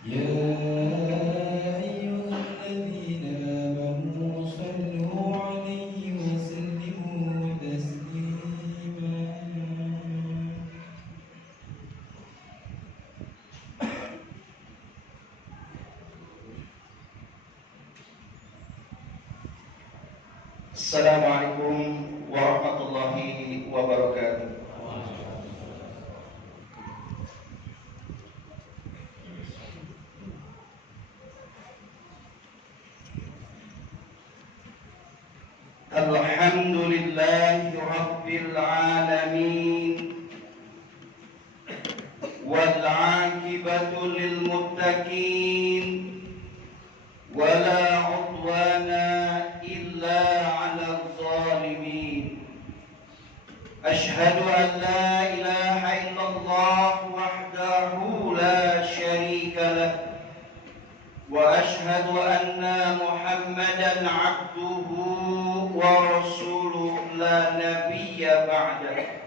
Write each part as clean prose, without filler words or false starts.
يا أيها الذين آمنوا صلوا عليه وسلموا تسليما. Assalamualaikum warahmatullahi wabarakatuh. Alhamdulillahi rabbil alamin, wal aqibatu lil muttaqin, wala udwana illa 'alal zalimin. Ashhadu an la ilaha illallah wahdahu la syarika lah, wa ashhadu anna Muhammadan 'abduhu wa rasuluhu la nabiyya ba'dah.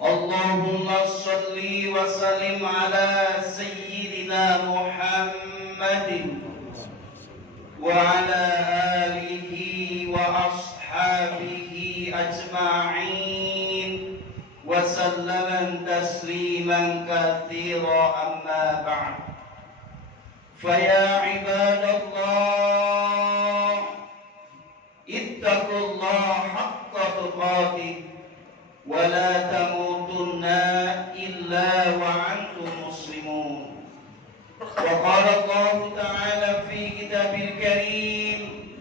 Allahumma shalli wa sallim ala sayyidina Muhammadin wa ala alihi wa ashabihi ajma'in wa sallama tasliman katsira, amma ba'd. Faya ibadallah, ittaqullaha haqqa tuqatih wa la tamutunna illa wa antum muslimun. Wa qala Allah ta'ala fi kitabil karim,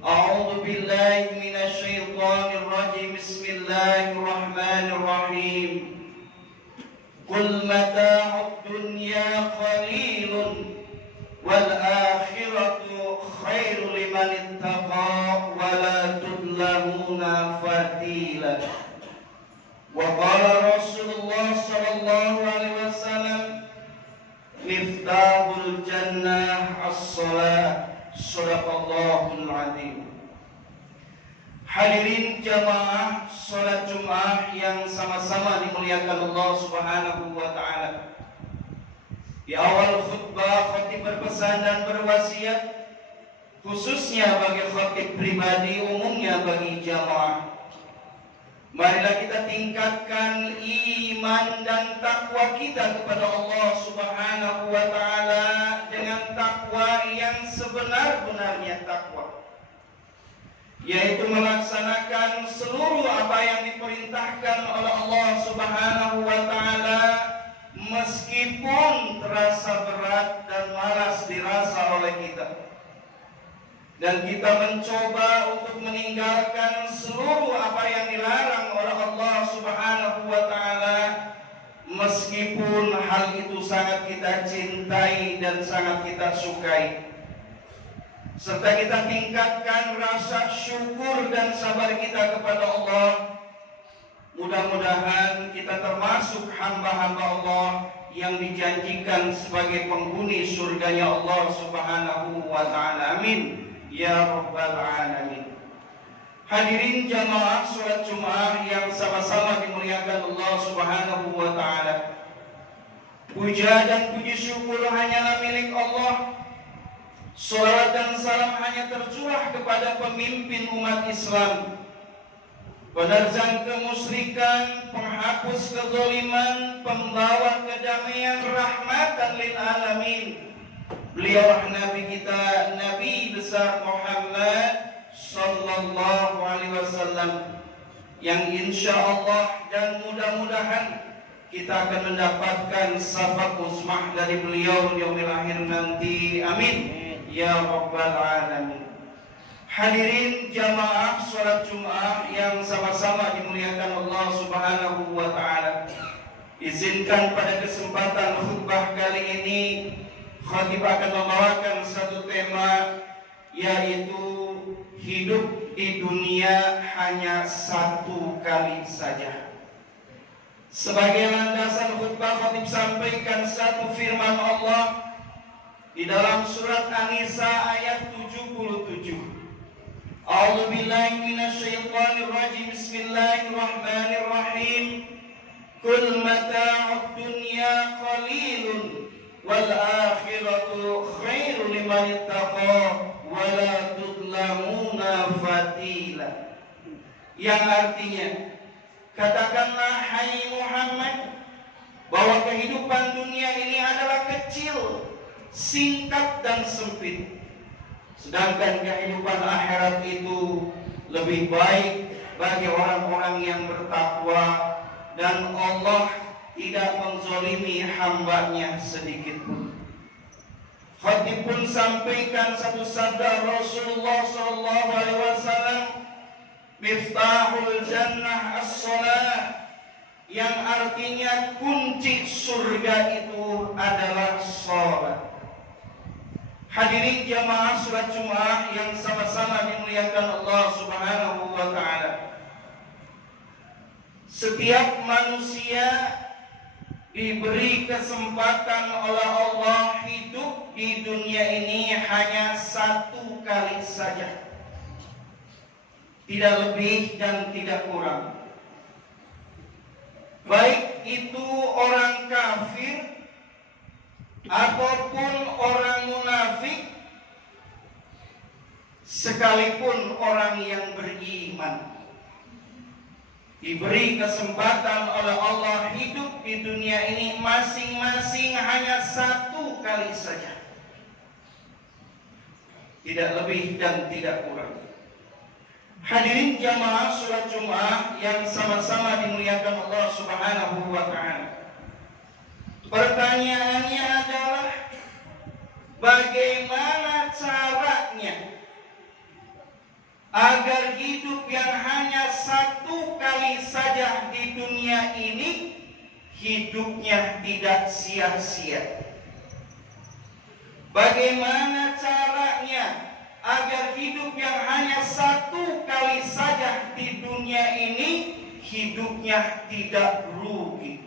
a'udzu billahi minasy syaithanir rajim, bismillahir rahim. Qul mata'ud dunya qalilun wal akhiratu khairu liman ittaqa wa la tudlamuna fatila. Wa qala Rasulullah sallallahu alaihi wasallam, miftahul jannah as-shalah. Shadaqallahul azim. Hadirin jamaah salat Jumat yang sama-sama dimuliakan Allah Subhanahu wa taala. Di awal khutbah, khatib berpesan dan berwasiat, khususnya bagi khatib pribadi, umumnya bagi jamaah. Marilah kita tingkatkan iman dan takwa kita kepada Allah Subhanahu wa taala dengan takwa yang sebenar-benarnya takwa, yaitu melaksanakan seluruh apa yang diperintahkan oleh Allah Subhanahu wa taala, meskipun terasa berat dan malas dirasa oleh kita. Dan kita mencoba untuk meninggalkan seluruh apa yang dilarang oleh Allah Subhanahu wa taala, meskipun hal itu sangat kita cintai dan sangat kita sukai. Serta kita tingkatkan rasa syukur dan sabar kita kepada Allah. Mudah-mudahan kita termasuk hamba-hamba Allah yang dijanjikan sebagai penghuni surganya Allah Subhanahu wa taala. Amin ya rabbal alamin. Hadirin jamaah salat Jumat yang sama-sama dimuliakan Allah Subhanahu wa taala. Puja dan puji syukur hanyalah milik Allah. Salawat dan salam hanya tercurah kepada pemimpin umat Islam, penerjang kemusyrikan, penghapus kezaliman, pembawa kedamaian, rahmatan lil alamin. Beliau Nabi kita, Nabi besar Muhammad sallallahu alaihi wasallam, yang insya Allah dan mudah-mudahan kita akan mendapatkan syafaat usmah dari beliau di yaumil akhir nanti. Amin ya rabbal alamin. Hadirin jamaah salat Jumat yang sama-sama dimuliakan Allah Subhanahu wa taala. Izinkan pada kesempatan khutbah kali ini khatib akan membawakan satu tema, yaitu hidup di dunia hanya satu kali saja. Sebagai landasan khutbah, khatib sampaikan satu firman Allah di dalam surat An-Nisa ayat 77. A'udzu billahi minasyaitonir rajim. Bismillahirrahmanirrahim. Qul mata'ud dunya qalilun wal akhiratu khairu liman ittaqa wa la tudlamuna fatila. Yang artinya, katakanlah hai Muhammad, bahwa kehidupan dunia ini adalah kecil, singkat dan sempit. Sedangkan kehidupan akhirat itu lebih baik bagi orang-orang yang bertakwa, dan Allah tidak menzolimi hambanya sedikit pun. Khatib pun sampaikan satu sabda Rasulullah SAW, Miftahul Jannah as-salat, yang artinya kunci surga itu adalah salat. Hadirin jamaah salat Jumat yang sama-sama dimuliakan Allah Subhanahu wa taala. Setiap manusia diberi kesempatan oleh Allah hidup di dunia ini hanya satu kali saja, tidak lebih dan tidak kurang. Baik itu orang kafir ataupun orang munafik, sekalipun orang yang beriman, diberi kesempatan oleh Allah hidup di dunia ini masing-masing hanya satu kali saja, tidak lebih dan tidak kurang. Hadirin jamaah salat Jumat yang sama-sama dimuliakan Allah Subhanahu wa taala. Pertanyaannya adalah, bagaimana caranya agar hidup yang hanya satu kali saja di dunia ini hidupnya tidak sia-sia? Bagaimana caranya agar hidup yang hanya satu kali saja di dunia ini hidupnya tidak rugi?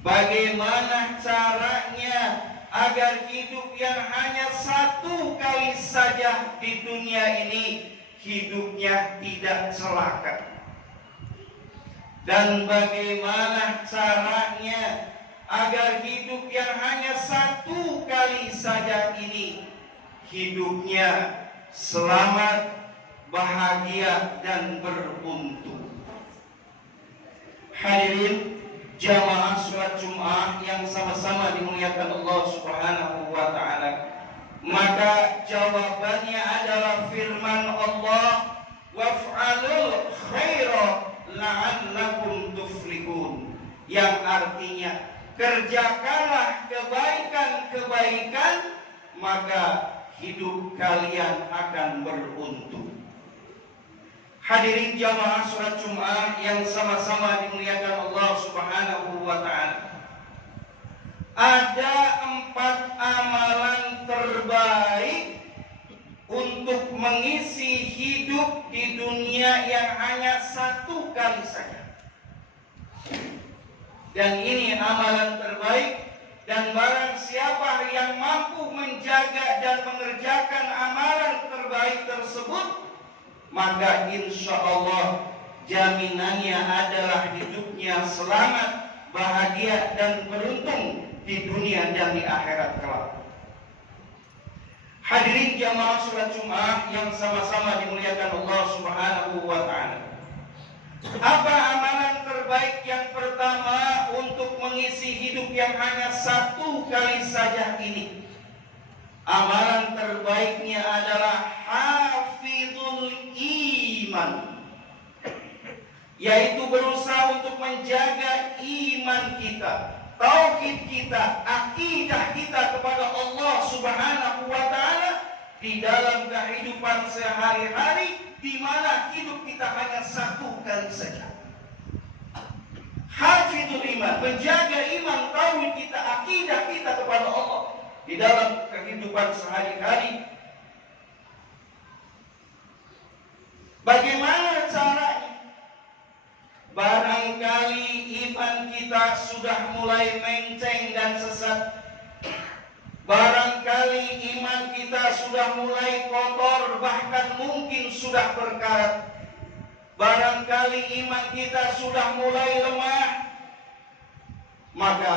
Bagaimana caranya agar hidup yang hanya satu kali saja di dunia ini hidupnya tidak celaka? Dan bagaimana caranya agar hidup yang hanya satu kali saja ini hidupnya selamat, bahagia, dan beruntung? Hadirin jamaah salat Jumat yang sama-sama dimuliakan Allah Subhanahu wa taala, maka jawabannya adalah firman Allah, waf'alul khaira la'allakum tuflihun, yang artinya kerjakanlah kebaikan-kebaikan maka hidup kalian akan beruntung. Hadirin jamaah salat Jumat yang sama-sama dimuliakan Allah Subhanahu wa taala. Ada 4 amalan terbaik untuk mengisi hidup di dunia yang hanya satu kali saja. Dan ini amalan terbaik, dan barang siapa yang mampu menjaga dan mengerjakan amalan terbaik tersebut, maka insya Allah jaminannya adalah hidupnya selamat, bahagia, dan beruntung di dunia dan di akhirat kelak. Hadirin jamaah salat Jumat yang sama-sama dimuliakan Allah Subhanahu wa taala. Apa amalan terbaik yang pertama untuk mengisi hidup yang hanya satu kali saja ini? Amalan terbaiknya adalah hafizul iman, yaitu berusaha untuk menjaga iman kita, tauhid kita, akidah kita kepada Allah Subhanahu wa taala di dalam kehidupan sehari-hari, di mana hidup kita hanya satu kali saja. Hafizul iman, menjaga iman, tauhid kita, akidah kita kepada Allah di dalam kehidupan sehari-hari. Bagaimana caranya? Barangkali iman kita sudah mulai menceng dan sesat. Barangkali iman kita sudah mulai kotor, bahkan mungkin sudah berkarat. Barangkali iman kita sudah mulai lemah. Maka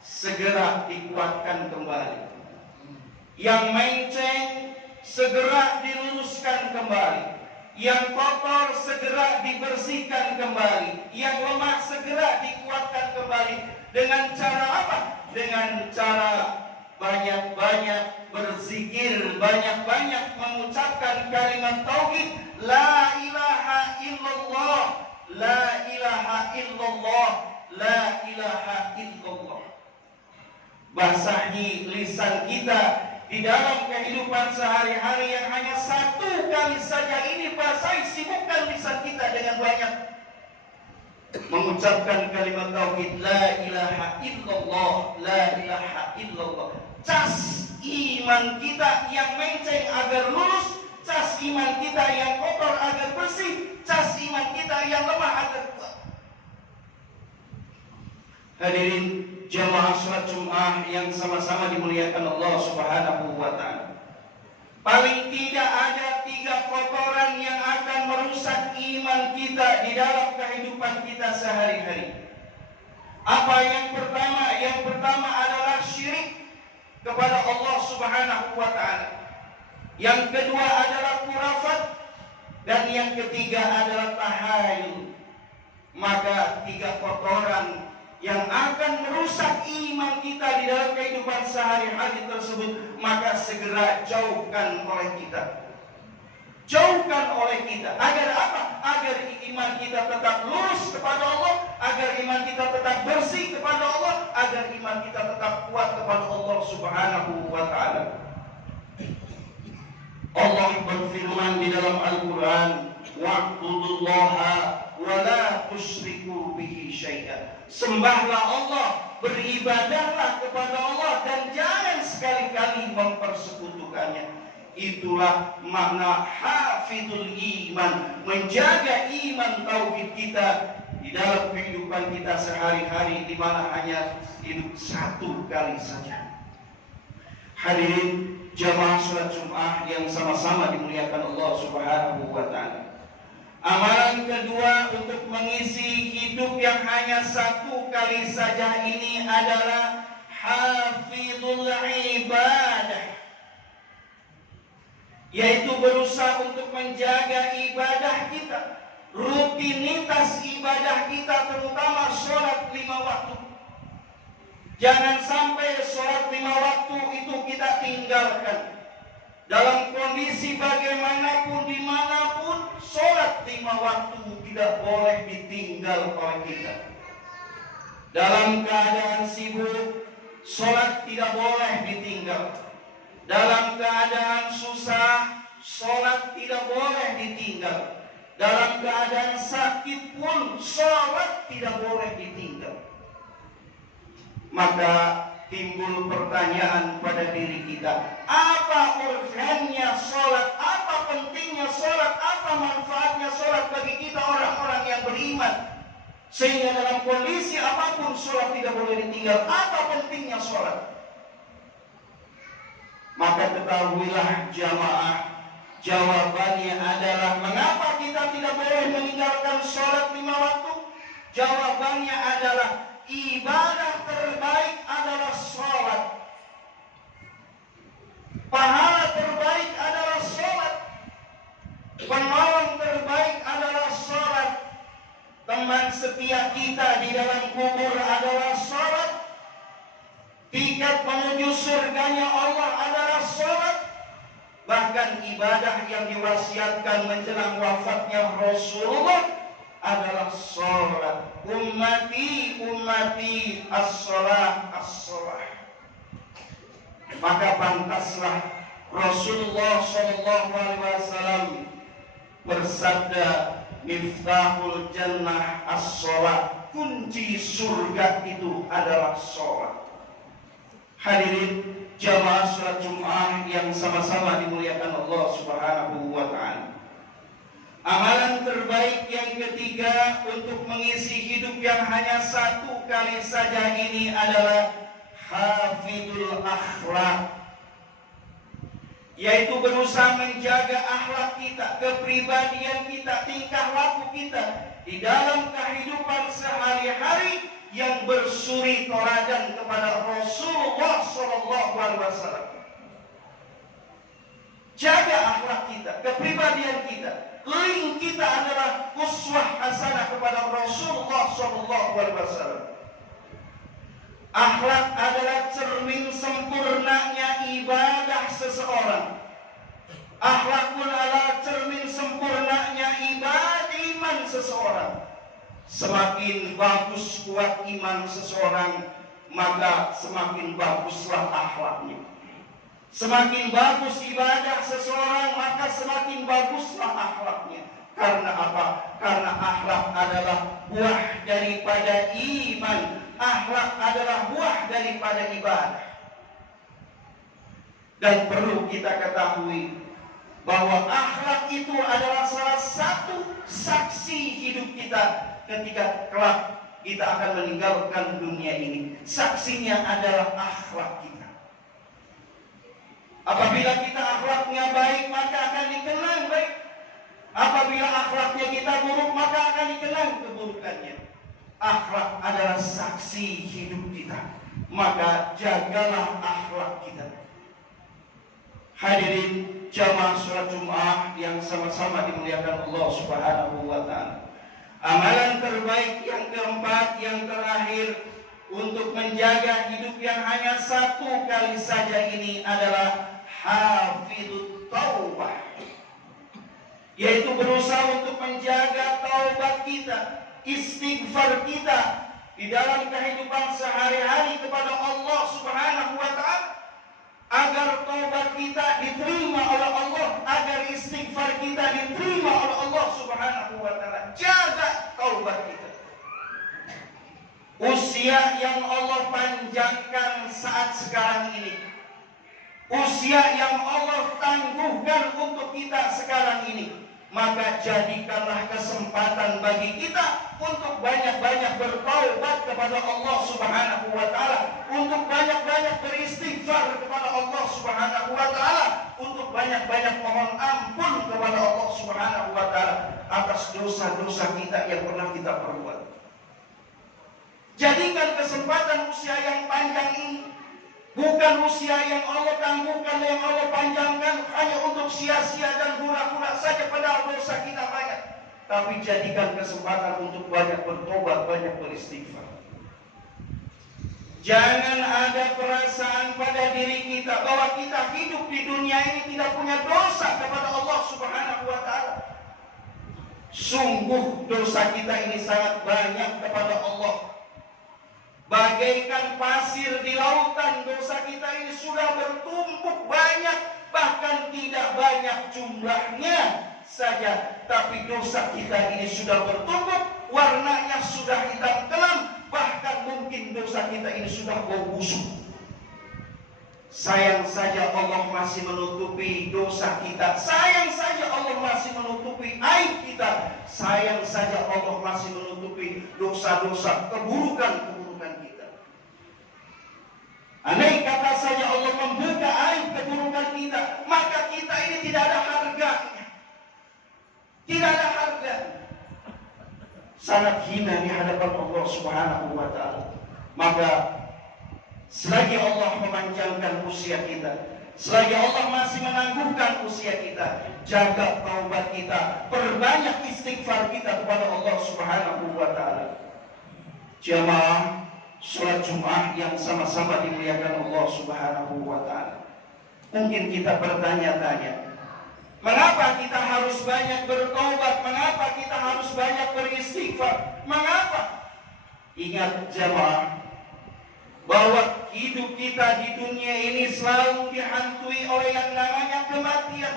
segera dikuatkan kembali. Yang menceng segera diluruskan kembali. Yang kotor segera dibersihkan kembali. Yang lemah segera dikuatkan kembali. Dengan cara apa? Dengan cara banyak-banyak berzikir, banyak-banyak mengucapkan kalimat tauhid, la ilaha illallah, la ilaha illallah, la ilaha illallah. Basahi lisan kita di dalam kehidupan sehari-hari yang hanya satu kali saja ini, basahi, sibukkan lisan kita dengan banyak mengucapkan kalimat tauhid, la ilaha illallah, la ilaha illallah. Cas iman kita yang menceng agar lurus, cas iman kita yang kotor agar bersih, cas iman kita yang lemah agar kuat. Hadirin jamaah salat Jumat yang sama-sama dimuliakan Allah Subhanahu wa taala. Paling tidak ada 3 kotoran yang akan merusak iman kita di dalam kehidupan kita sehari-hari. Apa yang pertama? Yang pertama adalah syirik kepada Allah Subhanahu wa taala. Yang kedua adalah khurafat, dan yang ketiga adalah tahayul. Maka 3 kotoran yang akan merusak iman kita di dalam kehidupan sehari-hari tersebut, maka segera jauhkan oleh kita. Jauhkan oleh kita. Agar apa? Agar iman kita tetap lurus kepada Allah, agar iman kita tetap bersih kepada Allah, agar iman kita tetap kuat kepada Allah Subhanahu wa taala. Allah berfirman di dalam Al-Qur'an, wa'budullaha wa la tusyriku bihi syai'an. Sembahlah Allah, beribadahlah kepada Allah, dan jangan sekali-kali mempersekutukannya. Itulah makna hafidul iman, menjaga iman tauhid kita di dalam kehidupan kita sehari-hari, di mana hanya hidup 1 kali saja. Hadirin jamaah salat Jumat yang sama-sama dimuliakan Allah Subhanahu wa taala. Amalan kedua untuk mengisi hidup yang hanya 1 kali saja ini adalah hafidul ibadah, yaitu berusaha untuk menjaga ibadah kita, rutinitas ibadah kita, terutama sholat 5 waktu. Jangan sampai sholat 5 waktu itu kita tinggalkan. Dalam kondisi bagaimanapun, dimanapun, sholat 5 waktu tidak boleh ditinggal oleh kita. Dalam keadaan sibuk, sholat tidak boleh ditinggal. Dalam keadaan susah, sholat tidak boleh ditinggal. Dalam keadaan sakit pun, sholat tidak boleh ditinggal. Maka timbul pertanyaan pada diri kita, apa urgennya sholat, apa pentingnya sholat, apa manfaatnya sholat bagi kita orang-orang yang beriman, sehingga dalam kondisi apapun sholat tidak boleh ditinggal. Apa pentingnya sholat? Maka ketahuilah jamaah, jawabannya adalah mengapa kita tidak boleh meninggalkan sholat 5 waktu? Jawabannya adalah ibadah terbaik adalah sholat. Pahala terbaik adalah sholat. Penolong terbaik adalah sholat. Teman setia kita di dalam kubur adalah sholat. Tiket menuju surganya Allah adalah sholat. Bahkan ibadah yang diwasiatkan menjelang wafatnya Rasulullah adalah sholat. Ummati, ummati, as-sholah, as-sholah. Maka pantaslah Rasulullah SAW bersabda, miftahul jannah as-sholah. Kunci surga itu adalah sholat. Hadirin jamaah salat Jumat yang sama-sama dimuliakan Allah Subhanahu wa taala. Amalan terbaik yang ketiga untuk mengisi hidup yang hanya 1 kali saja ini adalah hafidul akhlak, yaitu berusaha menjaga akhlak kita, kepribadian kita, tingkah laku kita di dalam kehidupan sehari-hari yang bersuri teladan kepada Rasulullah Sallallahu Alaihi Wasallam. Jaga akhlak kita, kepribadian kita. Link kita adalah uswah hasanah kepada Rasulullah Sallallahu Alaihi Wasallam. Akhlak adalah cermin sempurnanya ibadah seseorang. Akhlak pun adalah cermin sempurnanya iman seseorang. Semakin bagus kuat iman seseorang, maka semakin baguslah akhlaknya. Semakin bagus ibadah seseorang, maka semakin baguslah akhlaknya. Karena apa? Karena akhlak adalah buah daripada iman. Akhlak adalah buah daripada ibadah. Dan perlu kita ketahui bahwa akhlak itu adalah salah satu saksi hidup kita ketika kelak kita akan meninggalkan dunia ini. Saksinya adalah akhlak kita. Apabila kita akhlaknya baik, maka akan dikenang baik. Apabila akhlaknya kita buruk, maka akan dikenang keburukannya. Akhlak adalah saksi hidup kita, maka jagalah akhlak kita. Hadirin jamaah sholat Jumat yang sama-sama dimuliakan Allah Subhanahu wa Ta'ala. Amalan terbaik yang keempat, yang terakhir, untuk menjaga hidup yang hanya satu kali saja ini adalah hafidut taubah, yaitu berusaha untuk menjaga taubat kita, istighfar kita di dalam kehidupan sehari-hari kepada Allah Subhanahu wa Ta'ala, agar taubat kita diterima oleh Allah, agar istighfar kita diterima oleh Allah Subhanahu wa Ta'ala. Jaga taubat kita. Usia yang Allah panjangkan saat sekarang ini, usia yang Allah tangguhkan untuk kita sekarang ini, maka jadikanlah kesempatan bagi kita untuk banyak-banyak bertaubat kepada Allah Subhanahu wa Ta'ala, untuk banyak-banyak beristighfar kepada Allah Subhanahu wa Ta'ala, untuk banyak-banyak mohon ampun kepada Allah Subhanahu wa Ta'ala atas dosa-dosa kita yang pernah kita perbuat. Jadikan kesempatan usia yang panjang ini bukan usia yang Allah tangguhkan, yang Allah panjangkan hanya untuk sia-sia dan hura-hura saja padahal dosa kita banyak. Tapi jadikan kesempatan untuk banyak bertobat, banyak beristighfar. Jangan ada perasaan pada diri kita bahwa kita hidup di dunia ini tidak punya dosa kepada Allah Subhanahu wa Ta'ala. Sungguh dosa kita ini sangat banyak kepada Allah. Bagaikan pasir di lautan, dosa kita ini sudah bertumpuk banyak, bahkan tidak banyak jumlahnya saja, tapi dosa kita ini sudah bertumpuk, warnanya sudah hitam kelam, bahkan mungkin dosa kita ini sudah bau busuk. Sayang saja Allah masih menutupi dosa kita. Sayang saja Allah masih menutupi aib kita. Sayang saja Allah masih menutupi dosa-dosa keburukan-keburukan kita. Andai kata saja Allah membuka aib keburukan kita, maka kita ini tidak ada harganya. Tidak ada harga. Sangat hina di hadapan Allah Subhanahu wa Ta'ala. Maka selagi Allah memanjangkan usia kita, selagi Allah masih menangguhkan usia kita, jaga taubat kita, perbanyak istighfar kita kepada Allah Subhanahu wa Ta'ala. Jamaah sholat Jumat yang sama-sama dimuliakan Allah Subhanahu wa Ta'ala. Mungkin kita bertanya-tanya, mengapa kita harus banyak bertobat? Mengapa kita harus banyak beristighfar? Mengapa? Ingat jamaah, bahwa hidup kita di dunia ini selalu dihantui oleh yang namanya kematian.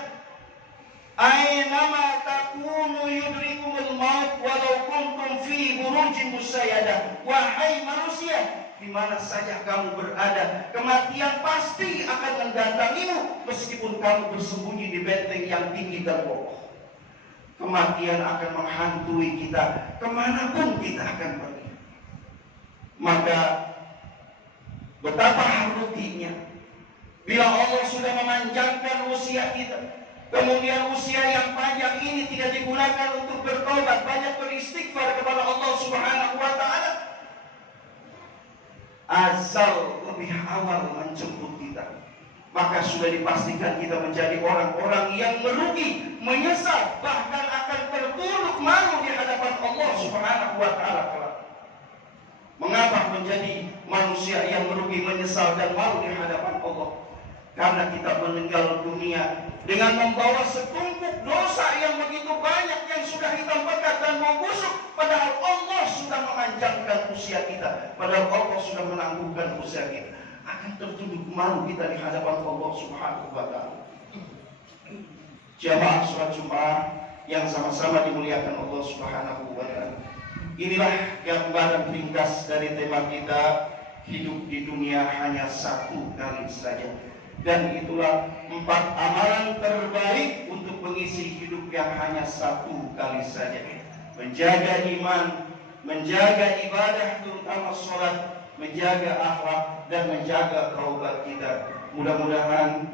Aynama takunu yudrikumul maut walau kuntum fi burujin musayyadah. Wahai manusia, di mana saja kamu berada, kematian pasti akan mendatangimu meskipun kamu bersembunyi di benteng yang tinggi dan kokoh. Kematian akan menghantui kita kemanapun kita akan pergi. Maka betapa ruginya bila Allah sudah memanjangkan usia kita, kemudian usia yang panjang ini tidak digunakan untuk bertobat, banyak beristighfar kepada Allah Subhanahu wa Ta'ala. azal lebih awal menjemput kita, maka sudah dipastikan kita menjadi orang-orang yang merugi, menyesal, bahkan akan tertunduk malu di hadapan Allah Subhanahu wa Ta'ala. Mengapa menjadi manusia yang merugi, menyesal dan malu di hadapan Allah? Karena kita meninggal dunia dengan membawa setumpuk dosa yang begitu banyak yang sudah hitam pekat dan membusuk, padahal Allah sudah memanjangkan usia kita, padahal Allah sudah menangguhkan usia kita. Akan tertunduk malu kita di hadapan Allah Subhanahu wa Ta'ala. Jamaah sholat Jumat yang sama-sama dimuliakan Allah Subhanahu wa Ta'ala. Inilah gambaran ringkas dari tema kita, hidup di dunia hanya satu kali saja. Dan itulah 4 amalan terbaik untuk mengisi hidup yang hanya satu kali saja. Menjaga iman, menjaga ibadah terutama sholat, menjaga akhlak dan menjaga taubat kita. Mudah-mudahan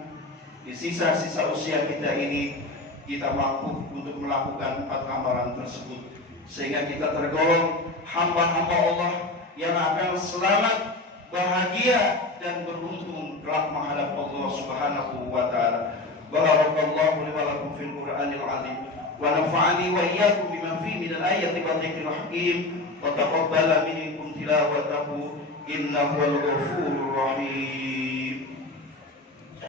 di sisa-sisa usia kita ini kita mampu untuk melakukan 4 amalan tersebut, sehingga kita tergolong hamba-hamba Allah yang akan selamat, bahagia dan beruntung kelak menghadap Allah Subhanahu wa Ta'ala. Barakallahu li wa lakum fil Qur'anil 'azim wa nafa'ani wa iyyakum bima fihi minal ayati wa dzikril hakim wa taqabbala minkum tilawatahu innahu wal ghafurur rahim.